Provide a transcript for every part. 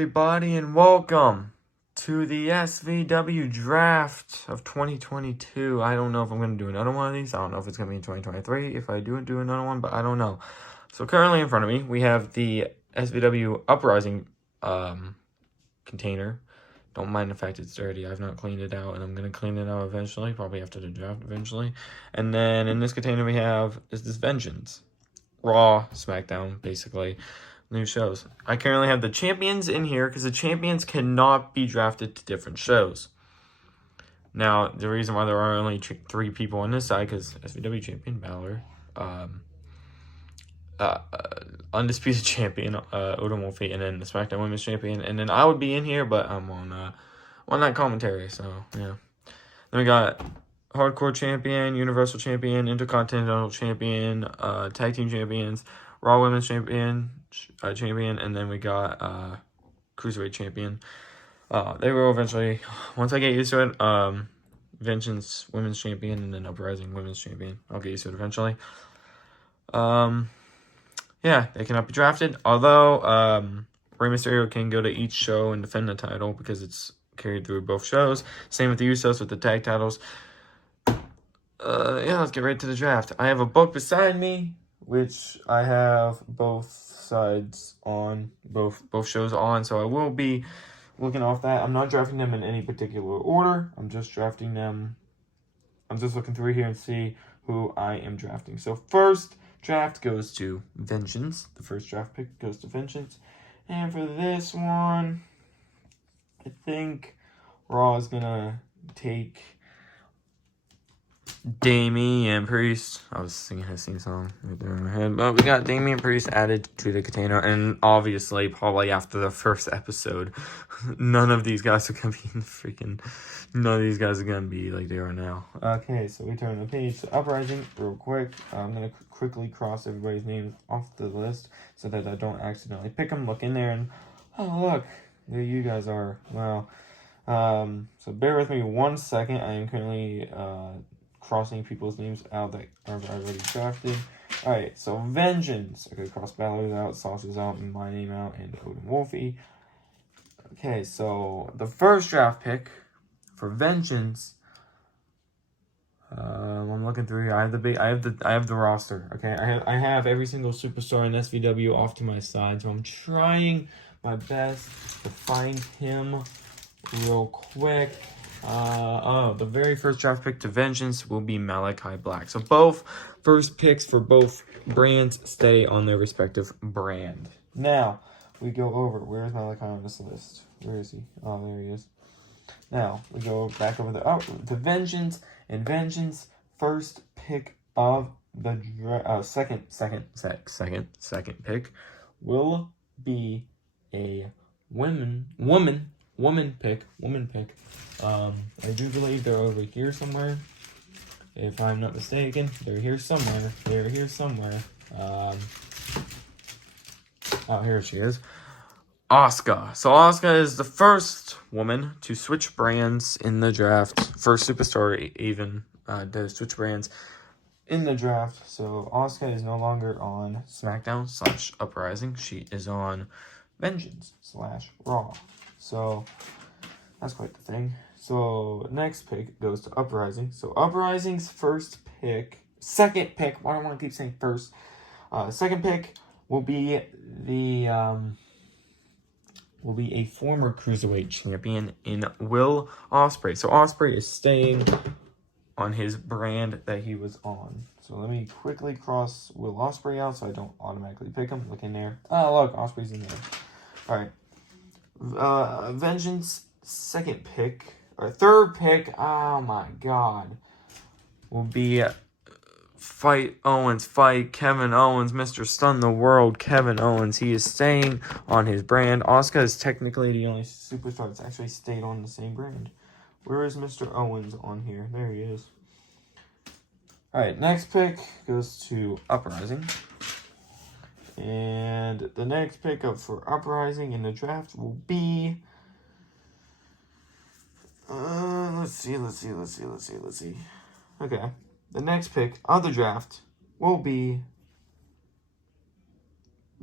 everybody, and welcome to the SVW Draft of 2022. I don't know if I'm going to do another one of these. I don't know if it's going to be in 2023. If I do another one, but I don't know. So currently in front of me, we have the SVW Uprising container. Don't mind the fact it's dirty. I've not cleaned it out, and I'm going to clean it out eventually, probably after the draft eventually. And then in this container we have is this Vengeance. Raw, SmackDown, basically. New shows. I currently have the champions in here because the champions cannot be drafted to different shows. Now, the reason why there are only 3 people on this side, because SVW champion, Balor, Undisputed champion, Wolfie, and then the SmackDown Women's champion. And then I would be in here, but I'm on that commentary, so, yeah. Then we got Hardcore champion, Universal champion, Intercontinental champion, Tag Team champions, Raw Women's champion, and then we got Cruiserweight champion. They will eventually, once I get used to it, Vengeance Women's champion, and then Uprising Women's champion. I'll get used to it eventually. Yeah, they cannot be drafted. Although Rey Mysterio can go to each show and defend the title because it's carried through both shows. Same with the Usos with the tag titles. Yeah, let's get right to the draft. I have a book beside me, which I have both sides on, both shows on, so I will be looking off that. I'm not drafting them in any particular order. I'm just drafting them. I'm just looking through here and see who I am drafting. So first draft goes to Vengeance. The first draft pick goes to Vengeance. And for this one, I think Raw is going to take Damian Priest. I was singing his theme song right there in my head. But we got Damian Priest added to the container. And obviously, probably after the first episode, none of these guys are going to be in the freaking... None of these guys are going to be like they are now. Okay, so we turn the page to Uprising real quick. I'm going to quickly cross everybody's names off the list so that I don't accidentally pick them. Look in there and... Oh, look. There you guys are. Wow. So bear with me 1 second. I am currently... crossing people's names out that are already drafted. Alright, so Vengeance. Okay, cross Balor's out, Sasha's out, and my name out, and Odin Wolfie. Okay, so the first draft pick for Vengeance. I'm looking through here. I have the roster. Okay, I have every single superstar in SVW off to my side, so I'm trying my best to find him real quick. The very first draft pick to Vengeance will be Malachi Black. So both first picks for both brands stay on their respective brand. Now, we go over. Where's Malachi on this list? Where is he? Oh, there he is. Now, we go back over to Vengeance. And Vengeance, first pick of the second pick will be a woman pick. I do believe they're over here somewhere. If I'm not mistaken, they're here somewhere. Oh, here she is. Asuka. So Asuka is the first woman to switch brands in the draft. First superstar even to switch brands in the draft. So Asuka is no longer on SmackDown / Uprising. She is on Vengeance / Raw. So that's quite the thing. So next pick goes to Uprising. So Uprising's second pick. Why do I want to keep saying first? Second pick will be a former Cruiserweight champion in Will Ospreay. So Ospreay is staying on his brand that he was on. So let me quickly cross Will Ospreay out so I don't automatically pick him. Look in there. Oh, look, Ospreay's in there. All right. Vengeance third pick, oh my god, will be fight Kevin Owens, Mr. Stun the World, Kevin Owens. He is staying on his brand. Asuka is technically the only superstar that's actually stayed on the same brand. Where is Mr. Owens on here? There he is. Alright, next pick goes to Uprising. And the next pick up for Uprising in the draft will be... Let's see. Okay. The next pick of the draft will be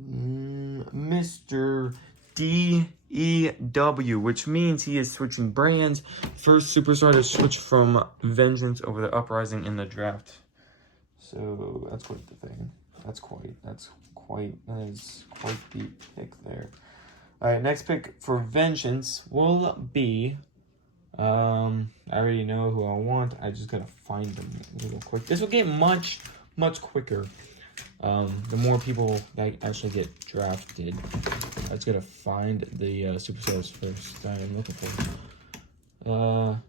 Mr. D which means he is switching brands. First superstar to switch from Vengeance over the Uprising in the draft. So that's quite the thing. That is quite the pick there. All right, next pick for Vengeance will be. I already know who I want. I just gotta find them real quick. This will get much quicker. The more people that actually get drafted. I just gotta find the superstars first that I'm looking for.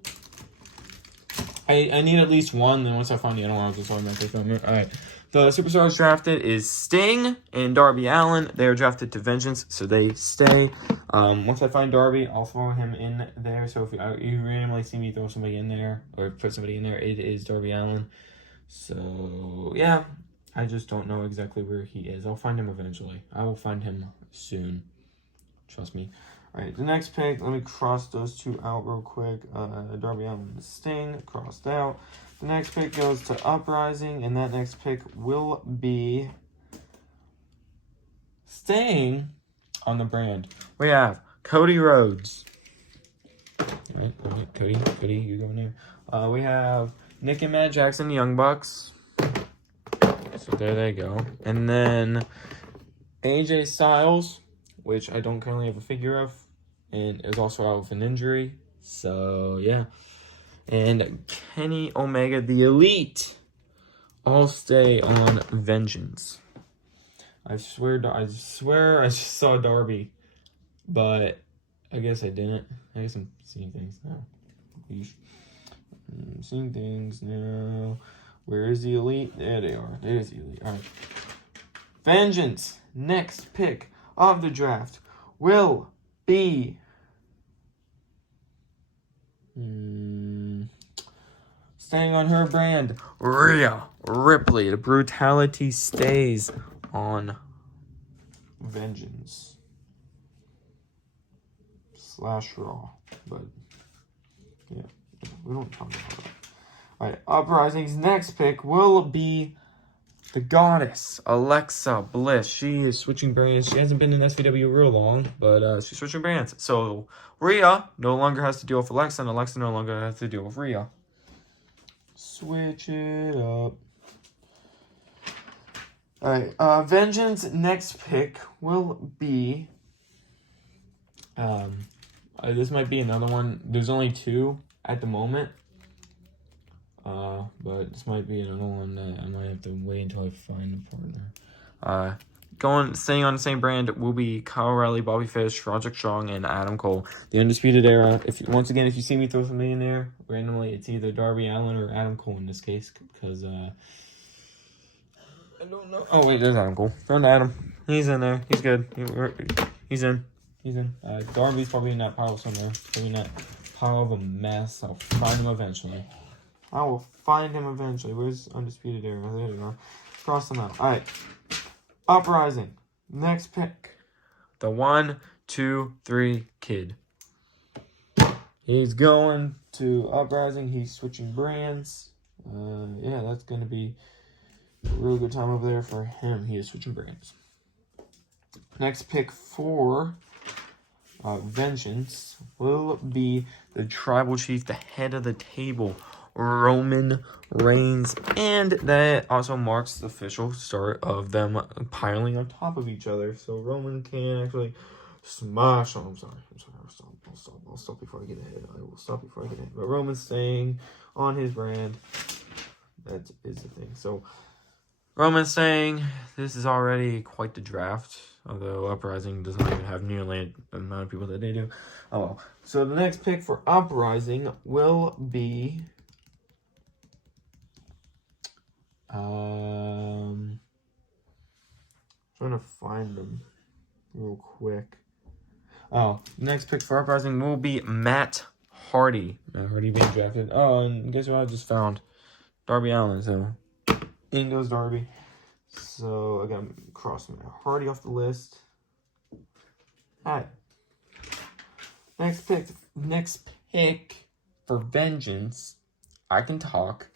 I need at least one, then once I find the other one, I'll just automatically film it. Alright. The superstars drafted is Sting and Darby Allin. They are drafted to Vengeance, so they stay. Once I find Darby, I'll throw him in there. So if you randomly see me throw somebody in there, or put somebody in there, it is Darby Allin. So, yeah. I just don't know exactly where he is. I'll find him eventually. I will find him soon. Trust me. Alright, the next pick, let me cross those two out real quick. Darby Allin and Sting, crossed out. The next pick goes to Uprising, and that next pick will be staying on the brand. We have Cody Rhodes. Alright, Cody, you go in there. We have Nick and Matt Jackson, the Young Bucks. So there they go. And then AJ Styles, which I don't currently have a figure of, and is also out with an injury. So, yeah. And Kenny Omega, the Elite, all stay on Vengeance. I swear I just saw Darby, but I guess I didn't. I guess I'm seeing things now. I'm seeing things now. Where is the Elite? There they are. There's the Elite. All right. Vengeance, next pick of the draft will be staying on her brand, Rhea Ripley. The brutality stays on Vengeance / Raw, but yeah, we don't talk about that. All right, Uprising's next pick will be the Goddess, Alexa Bliss. She is switching brands. She hasn't been in SVW real long, but she's switching brands. So Rhea no longer has to deal with Alexa, and Alexa no longer has to deal with Rhea. Switch it up. Alright, Vengeance next pick will be... this might be another one. There's only two at the moment. But this might be another one that I might have to wait until I find a partner. Staying on the same brand will be Kyle O'Reilly, Bobby Fish, Roderick Strong, and Adam Cole. The Undisputed Era. Once again, if you see me throw something in there randomly, it's either Darby Allin or Adam Cole in this case, because I don't know. Oh wait, there's Adam Cole. Found Adam. He's in there. He's good. He's in. Darby's probably in that pile somewhere. Probably in that pile of a mess. I'll find him eventually. Where's Undisputed Era? There you go. Cross them out. Alright. Uprising. Next pick. The 1, 2, 3 kid. He's going to Uprising. He's switching brands. Yeah, that's going to be a really good time over there for him. He is switching brands. Next pick for Vengeance will be the Tribal Chief, the head of the table, Roman Reigns, and that also marks the official start of them piling on top of each other. So Roman can actually smash on. I'll stop before I get ahead. I will stop before I get ahead. But Roman's staying on his brand. That is the thing. So Roman's saying this is already quite the draft, although Uprising doesn't even have nearly the amount of people that they do. Oh well. So the next pick for Uprising will be trying to find them real quick. Oh, next pick for Uprising will be Matt Hardy. Matt Hardy being drafted. Oh, and guess what I just found? Darby Allin. So in goes Darby. So I got to cross Matt Hardy off the list. Alright. Next pick for Vengeance, I can talk,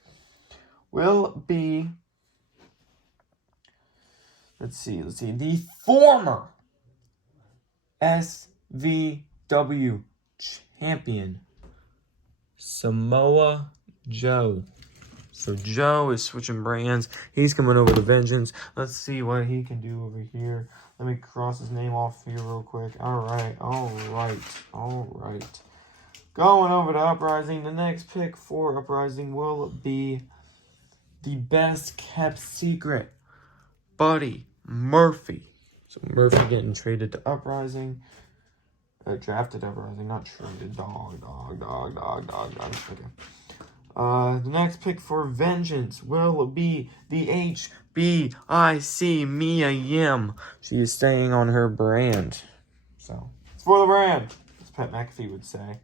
will be, let's see, the former SVW SVW Champion, Samoa Joe. So Joe is switching brands. He's coming over to Vengeance. Let's see what he can do over here. Let me cross his name off here real quick. All right. Going over to Uprising. The next pick for Uprising will be the best kept secret, Buddy Murphy. So Murphy getting traded to Uprising. Drafted Uprising, not traded. Dog. Okay. The next pick for Vengeance will be the HBIC Mia Yim. She is staying on her brand. So, it's for the brand, as Pat McAfee would say.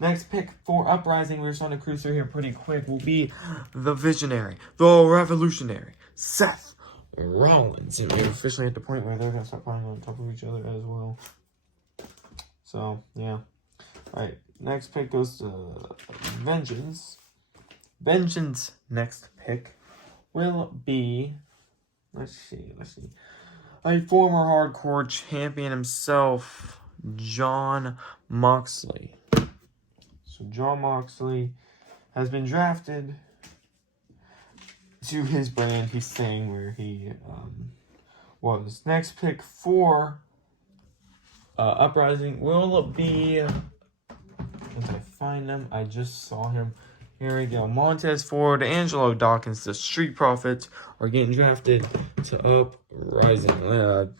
Next pick for Uprising, we're just on to cruise through here pretty quick, will be the Visionary, the Revolutionary, Seth Rollins. And we're officially at the point where they're going to start playing on top of each other as well. So, yeah. Alright, next pick goes to Vengeance. Vengeance next pick will be, let's see, a former hardcore champion himself, Jon Moxley. So Jon Moxley has been drafted to his brand. He's staying where he was. Next pick for Uprising will be, once I find him, I just saw him. Here we go. Montez Ford, Angelo Dawkins, the Street Profits are getting drafted to Uprising.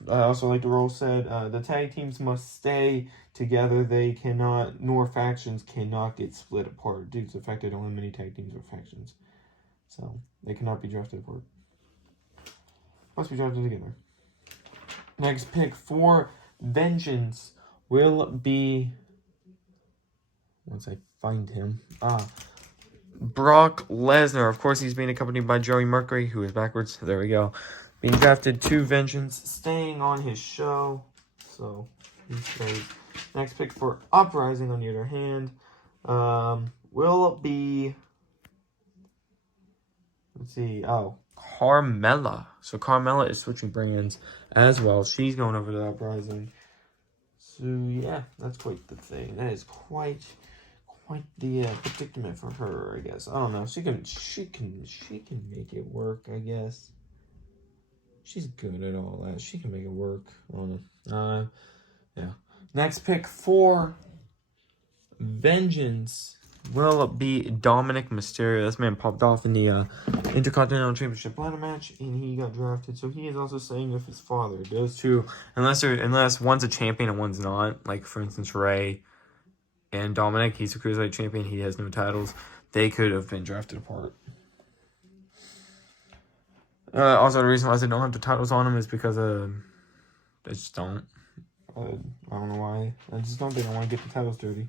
I also like the role said, the tag teams must stay together. They cannot, nor factions cannot get split apart due to the fact they don't have many tag teams or factions. So they cannot be drafted apart. Must be drafted together. Next pick for Vengeance will be, once I find him, Brock Lesnar. Of course, he's being accompanied by Joey Mercury, who is backwards. There we go. Being drafted to Vengeance, staying on his show. So, he stays. Next pick for Uprising, on the other hand, will be, let's see, Carmella. So, Carmella is switching brands as well. She's going over to Uprising. So, yeah, that's quite the thing. That is quite the predicament for her, I guess. I don't know. She can make it work, I guess. She's good at all that. She can make it work. I don't know. Yeah. Next pick for Vengeance will be Dominic Mysterio. This man popped off in the Intercontinental Championship ladder match, and he got drafted. So he is also staying with his father. Those two, unless one's a champion and one's not, like for instance Ray and Dominic, he's a Cruiserweight champion. He has no titles. They could have been drafted apart. Also, the reason why they don't have the titles on them is because they just don't. I don't know why. I just don't think I want to get the titles dirty.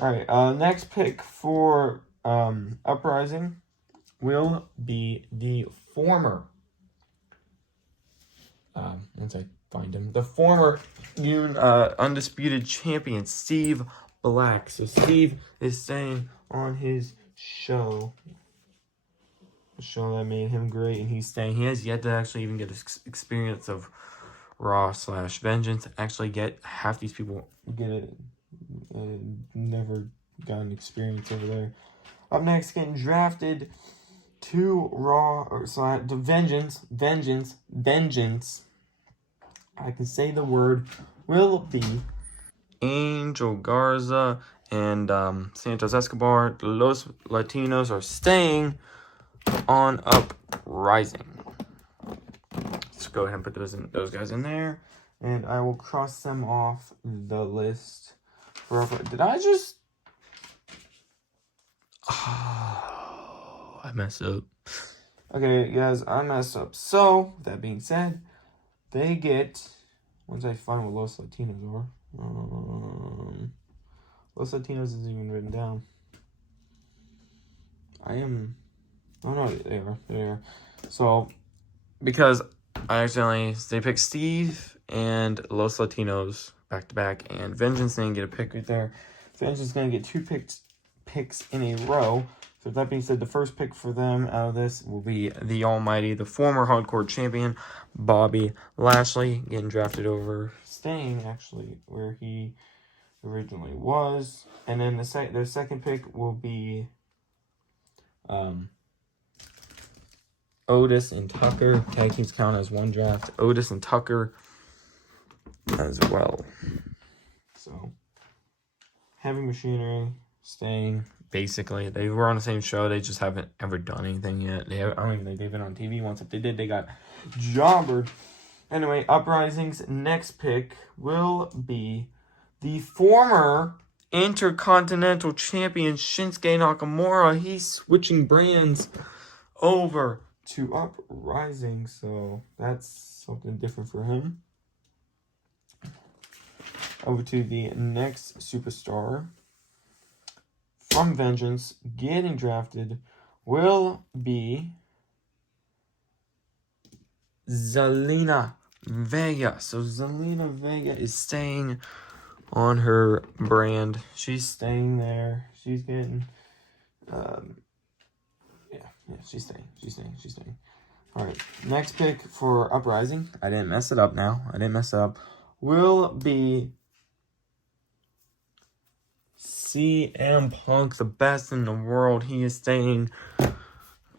Alright, next pick for Uprising will be the former, once I find him, the former undisputed champion, Steve Black. So Steve is staying on his show. The show that made him great, and he's staying. He has yet to actually even get experience of Raw/Vengeance. Actually get half these people get it. Never got an experience over there. Up next, getting drafted to Raw to Vengeance. I can say the word. Will be Angel Garza and Santos Escobar. Los Latinos are staying on Uprising. Let's go ahead and put those guys in there, and I will cross them off the list. Did I just? Oh, I messed up. Okay, guys, I messed up. So, that being said, they get, once I find what Los Latinos are, Los Latinos isn't even written down. Oh no, they are. So, because they picked Steve and Los Latinos back to back, and Vengeance didn't get a pick right there. Vengeance is going to get two picks in a row So with that being said, the first pick for them out of this will be the almighty, the former hardcore champion, Bobby Lashley, getting drafted over, staying actually where he originally was. And then their second pick will be Otis and Tucker. Tag teams count as one draft. Otis and Tucker as well. So, Heavy Machinery staying. Basically, they were on the same show. They just haven't ever done anything yet. I don't even think they've been on TV once. If they did, they got jobbered. Anyway, Uprising's next pick will be the former Intercontinental Champion Shinsuke Nakamura. He's switching brands over to Uprising, so that's something different for him. Over to the next superstar. From Vengeance, getting drafted will be Zelina Vega. So Zelina Vega is staying on her brand. She's staying there. She's getting, she's staying. All right, next pick for Uprising. I didn't mess it up now. Will be CM Punk, the best in the world. He is staying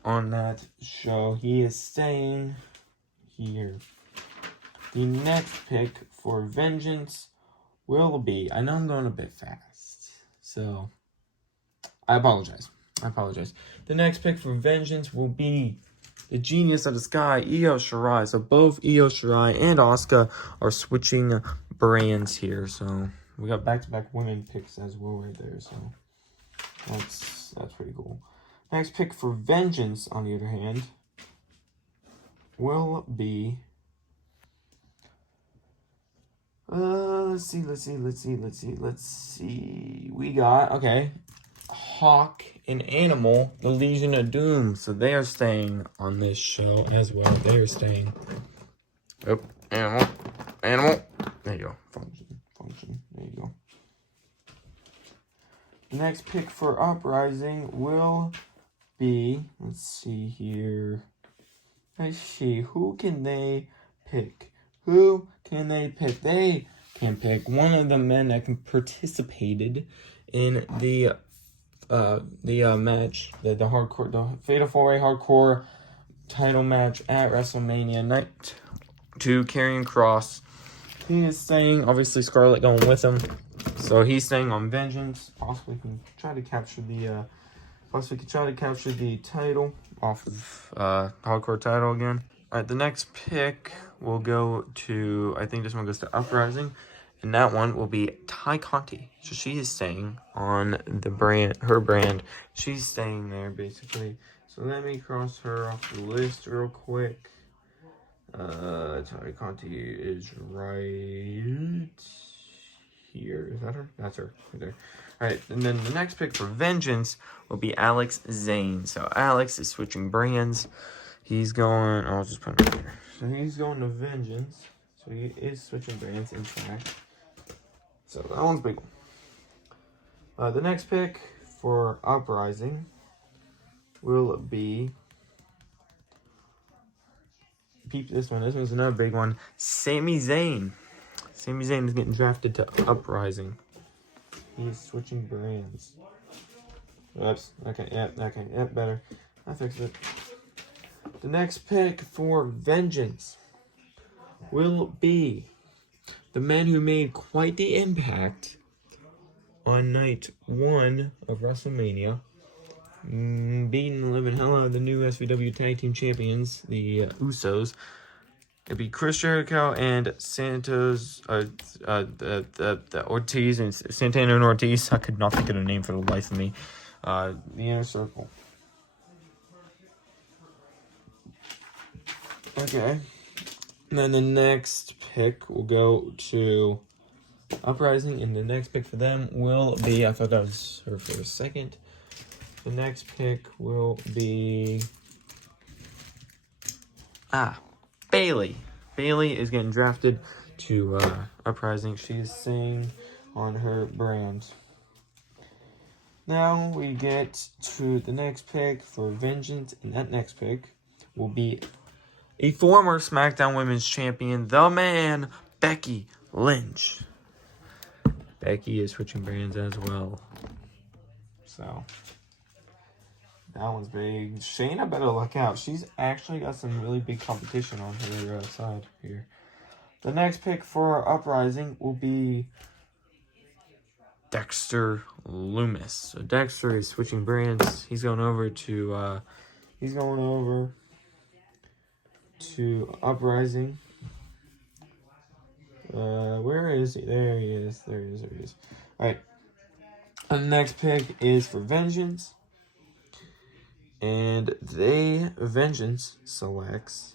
on that show. He is staying here. The next pick for Vengeance will be, I know I'm going a bit fast, so I apologize. The next pick for Vengeance will be the Genius of the Sky, Io Shirai. So both Io Shirai and Asuka are switching brands here, so we got back-to-back women picks as well right there, so that's pretty cool. Next pick for Vengeance, on the other hand, will be let's see. We got Hawk and Animal, the Legion of Doom. So they are staying on this show as well. They are staying. Oh, Animal. There you go. Function. There you go. The next pick for Uprising will be, let's see here. Who can they pick? They can pick one of the men that participated in the match, the Fatal 4-Way Hardcore title match at WrestleMania Night 2, Karrion Kross. He is staying, obviously Scarlett going with him, so he's staying on Vengeance. Possibly can try to capture the title off of Hardcore title again. All right, the next pick will go to, I think this one goes to Uprising, and that one will be Ty Conti. So she is staying on her brand. She's staying there basically. So let me cross her off the list real quick. Ty Conti is right here. Is that her? That's her right there. Alright, and then the next pick for Vengeance will be Alex Zane. So Alex is switching brands. He's going, I'll just put him right here. So he's going to Vengeance. So he is switching brands, in fact. So that one's big one. The next pick for Uprising will be, peep this one. This one's another big one. Sami Zayn. Sami Zayn is getting drafted to Uprising. He's switching brands. Oops. Okay. Yep. Better. I fixed it. The next pick for Vengeance will be the man who made quite the impact on night 1 of WrestleMania, beating the living hell out of the new SVW Tag Team Champions, the Usos. It'd be Chris Jericho and Santos, the Ortiz and Santana and Ortiz. I could not think of a name for the life of me. The Inner Circle. Okay. And then the next pick will go to Uprising, and the next pick for them will be, I thought that was her for a second. The next pick will be Bayley. Bayley is getting drafted to Uprising. She is staying on her brand. Now we get to the next pick for Vengeance, and that next pick will be a former SmackDown Women's Champion, the man, Becky Lynch. Becky is switching brands as well. So, that one's big. Shayna better look out. She's actually got some really big competition on her side here. The next pick for Uprising will be Dexter Lumis. So Dexter is switching brands. He's going over to Uprising. Where is he? There he is. Alright. The next pick is for Vengeance. And Vengeance selects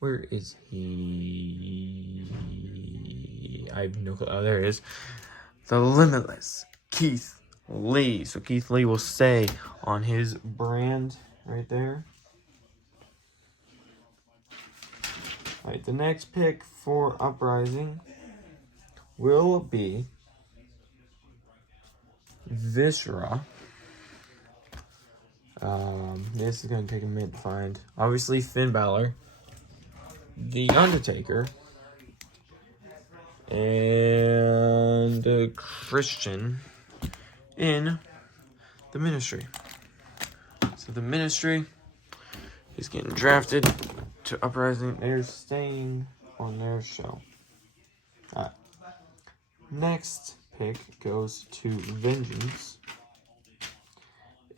where is he? I have no clue. Oh, there he is. The Limitless Keith Lee. So Keith Lee will stay on his brand right there. Alright, the next pick for Uprising will be Viscera. This is going to take a minute to find. Obviously, Finn Balor, The Undertaker, and Christian in the Ministry. So the Ministry is getting drafted to Uprising. They're staying on their show. Next pick goes to Vengeance.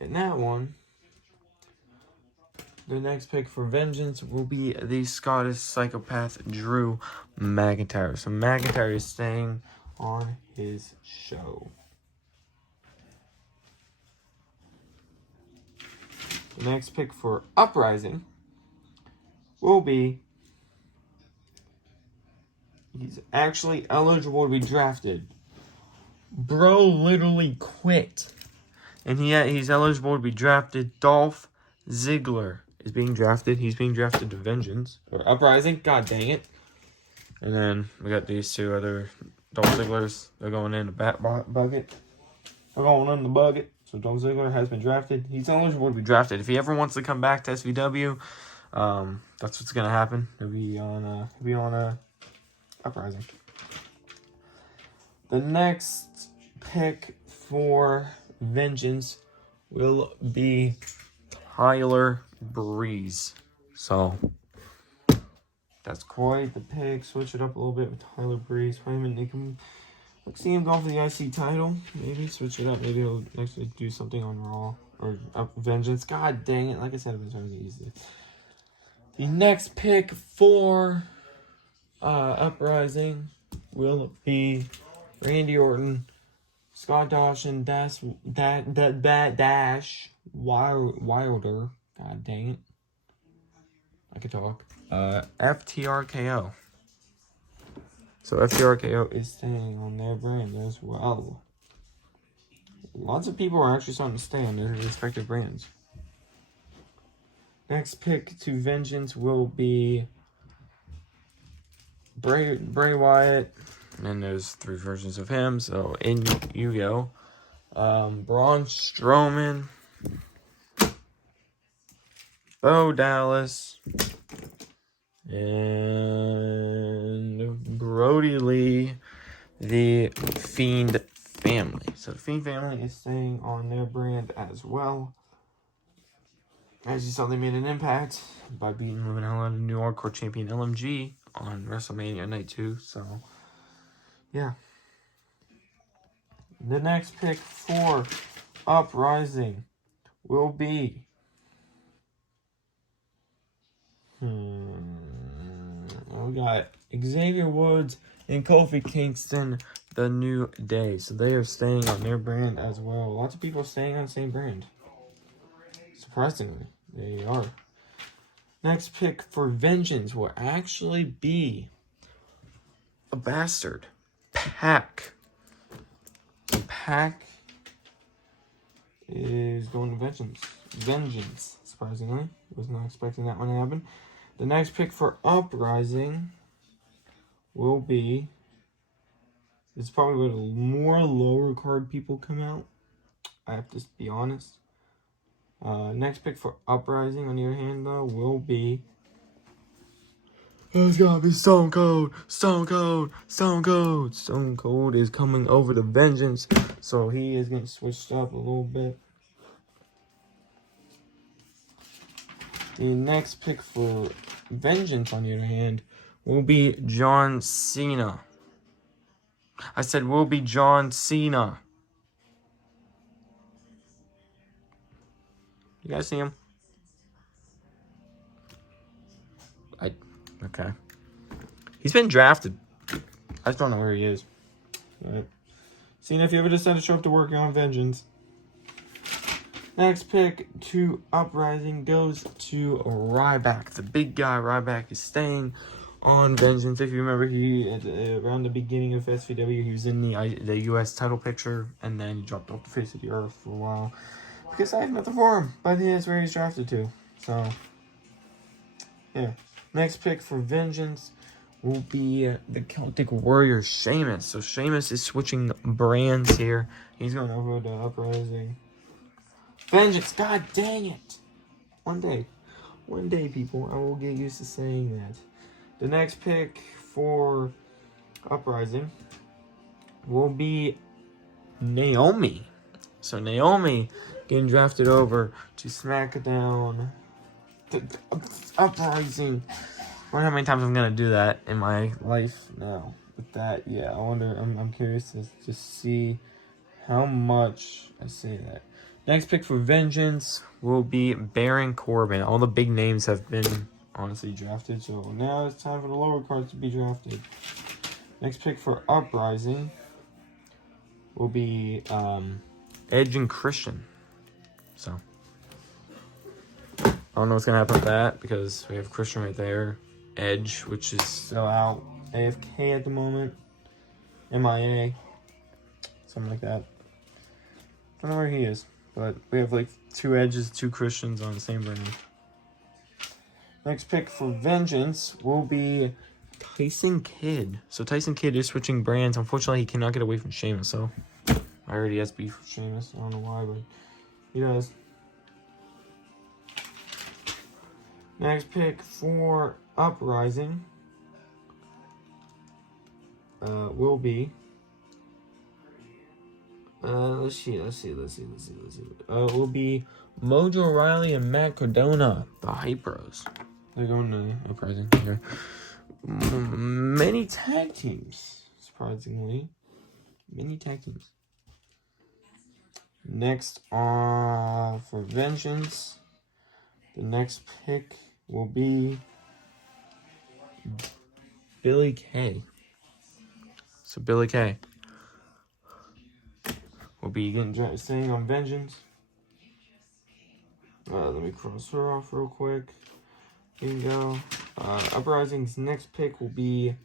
And that one, the next pick for Vengeance will be the Scottish psychopath Drew McIntyre. So McIntyre is staying on his show. The next pick for Uprising will be, he's actually eligible to be drafted. Bro literally quit. And he's eligible to be drafted. Dolph Ziggler is being drafted. He's being drafted to Vengeance. Or Uprising. God dang it. And then we got these two other Dolph Zigglers. They're going in the bucket. They're going in the bucket. So Dolph Ziggler has been drafted. He's eligible to be drafted. If he ever wants to come back to SVW, that's what's going to happen. He'll be on Uprising. The next pick for Vengeance will be Tyler Breeze. So that's quite the pick. Switch it up a little bit with Tyler Breeze. Wait a minute, they can see him go for the IC title. Maybe switch it up. Maybe he'll actually do something on Raw or Vengeance. God dang it! Like I said, I've been trying to use it. The next pick for Uprising will be Randy Orton, Scott Dawson, Dash Wilder. God dang it. I could talk. FTRKO. So FTRKO is staying on their brand as well. Lots of people are actually starting to stay on their respective brands. Next pick to Vengeance will be Bray Wyatt. And there's 3 versions of him, so in you go. Braun Strowman, Bo Dallas, and Brody Lee, the Fiend family. So the Fiend family is staying on their brand as well. As you saw, they made an impact by beating Living Hell out of New York Hardcore Champion LMG on WrestleMania Night 2, so yeah. The next pick for Uprising will be we got Xavier Woods and Kofi Kingston, the New Day. So they are staying on their brand as well. Lots of people are staying on the same brand. Surprisingly, they are. Next pick for Vengeance will actually be a bastard. Pac. Pac is going to Vengeance, surprisingly. Was not expecting that one to happen. The next pick for Uprising will be... It's probably where more lower card people come out. I have to be honest. Next pick for Uprising, on the other hand, though, will be... It's gotta be Stone Cold. Stone Cold. Stone Cold. Stone Cold is coming over to Vengeance, so he is getting switched up a little bit. The next pick for Vengeance, on the other hand, will be John Cena. I said will be John Cena. You guys see him? Okay. He's been drafted. I just don't know where he is. Right. Cena, if you ever decide to show up to work on Vengeance. Next pick to Uprising goes to Ryback. The big guy Ryback is staying on Vengeance. If you remember, around the beginning of SVW, he was in the U.S. title picture, and then he dropped off the face of the earth for a while. Because I have nothing for him, but that's where he's drafted to. So, yeah. Next pick for Vengeance will be the Celtic Warrior, Sheamus. So Sheamus is switching brands here. He's going over to Uprising. Vengeance, god dang it! One day, people, I will get used to saying that. The next pick for Uprising will be Naomi. So Naomi getting drafted over to SmackDown. Uprising. I wonder how many times I'm gonna do that in my life now. With that, yeah, I wonder. I'm curious to just see how much I say that. Next pick for Vengeance will be Baron Corbin. All the big names have been honestly drafted, so now it's time for the lower cards to be drafted. Next pick for Uprising will be Edge and Christian. So I don't know what's going to happen with that because we have Christian right there. Edge, which is still out. AFK at the moment. MIA. Something like that. Don't know where he is. But we have like 2 Edges, 2 Christians on the same brand. Next pick for Vengeance will be Tyson Kidd. So Tyson Kidd is switching brands. Unfortunately, he cannot get away from Sheamus. So I already has beef with Sheamus. I don't know why, but he does. Next pick for Uprising will be let's see. Will be Mojo Rawley and Matt Cardona, the Hype Bros. They're going to Uprising here. Many tag teams, surprisingly. Many tag teams. Next for Vengeance, the next pick will be Billy Kay. So Billy Kay will be staying on Vengeance. Let me cross her off real quick. Here you go. Uprising's next pick will be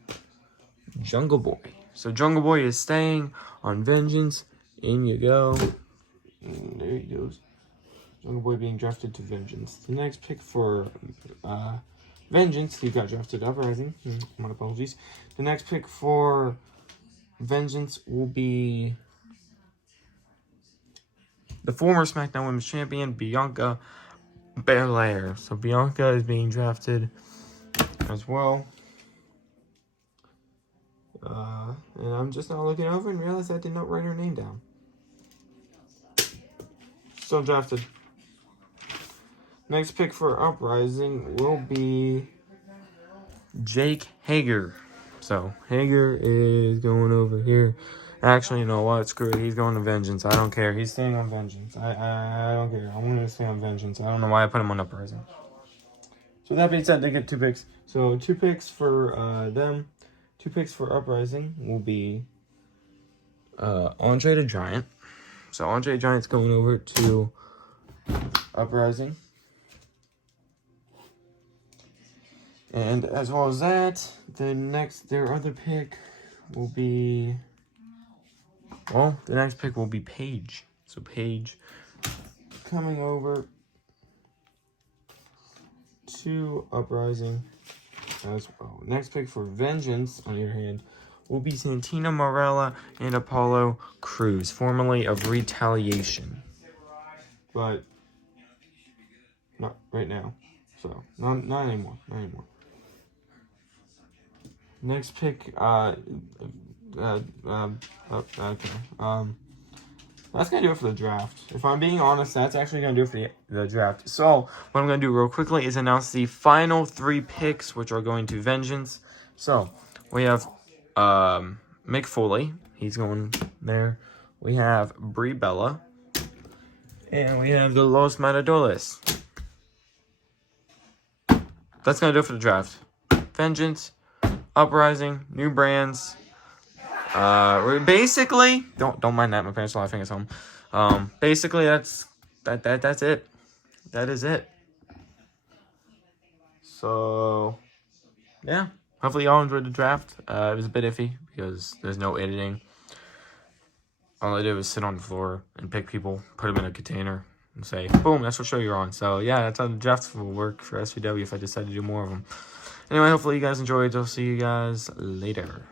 Jungle Boy. So Jungle Boy is staying on Vengeance. In you go. And there he goes. Jungle Boy being drafted to Vengeance. The next pick for Vengeance, he got drafted to Uprising. My apologies. The next pick for Vengeance will be the former SmackDown Women's Champion, Bianca Belair. So Bianca is being drafted as well. And I'm just now looking over and realize I did not write her name down. Still drafted. Next pick for Uprising will be Jake Hager. So Hager is going over here. Actually, you know what? Screw it. He's going to Vengeance. I don't care. He's staying on Vengeance. I don't care. I want him to stay on Vengeance. I don't know why I put him on Uprising. So that being said, they get 2 picks. So 2 picks for them. 2 picks for Uprising will be Andre the Giant. So Andre the Giant's going over to Uprising. And as well as that, their other pick will be... Well, the next pick will be Paige. So Paige coming over to Uprising. as well. Next pick for Vengeance, on the other hand, will be Santino Marella and Apollo Crews, formerly of Retaliation. But not right now. So, not anymore. Not anymore. Next pick, okay. That's going to do it for the draft. If I'm being honest, that's actually going to do it for the draft. So, what I'm going to do real quickly is announce the final 3 picks, which are going to Vengeance. So, we have Mick Foley. He's going there. We have Brie Bella. And we have the Los Matadores. That's going to do it for the draft. Vengeance, Uprising, new brands. Basically, don't mind that. My parents are laughing at home. Basically, that's it. That is it. So, yeah. Hopefully, y'all enjoyed the draft. It was a bit iffy because there's no editing. All I did was sit on the floor and pick people, put them in a container, and say, boom, that's what show you're on. So, yeah, that's how the draft will work for SVW if I decide to do more of them. Anyway, hopefully you guys enjoyed. I'll see you guys later.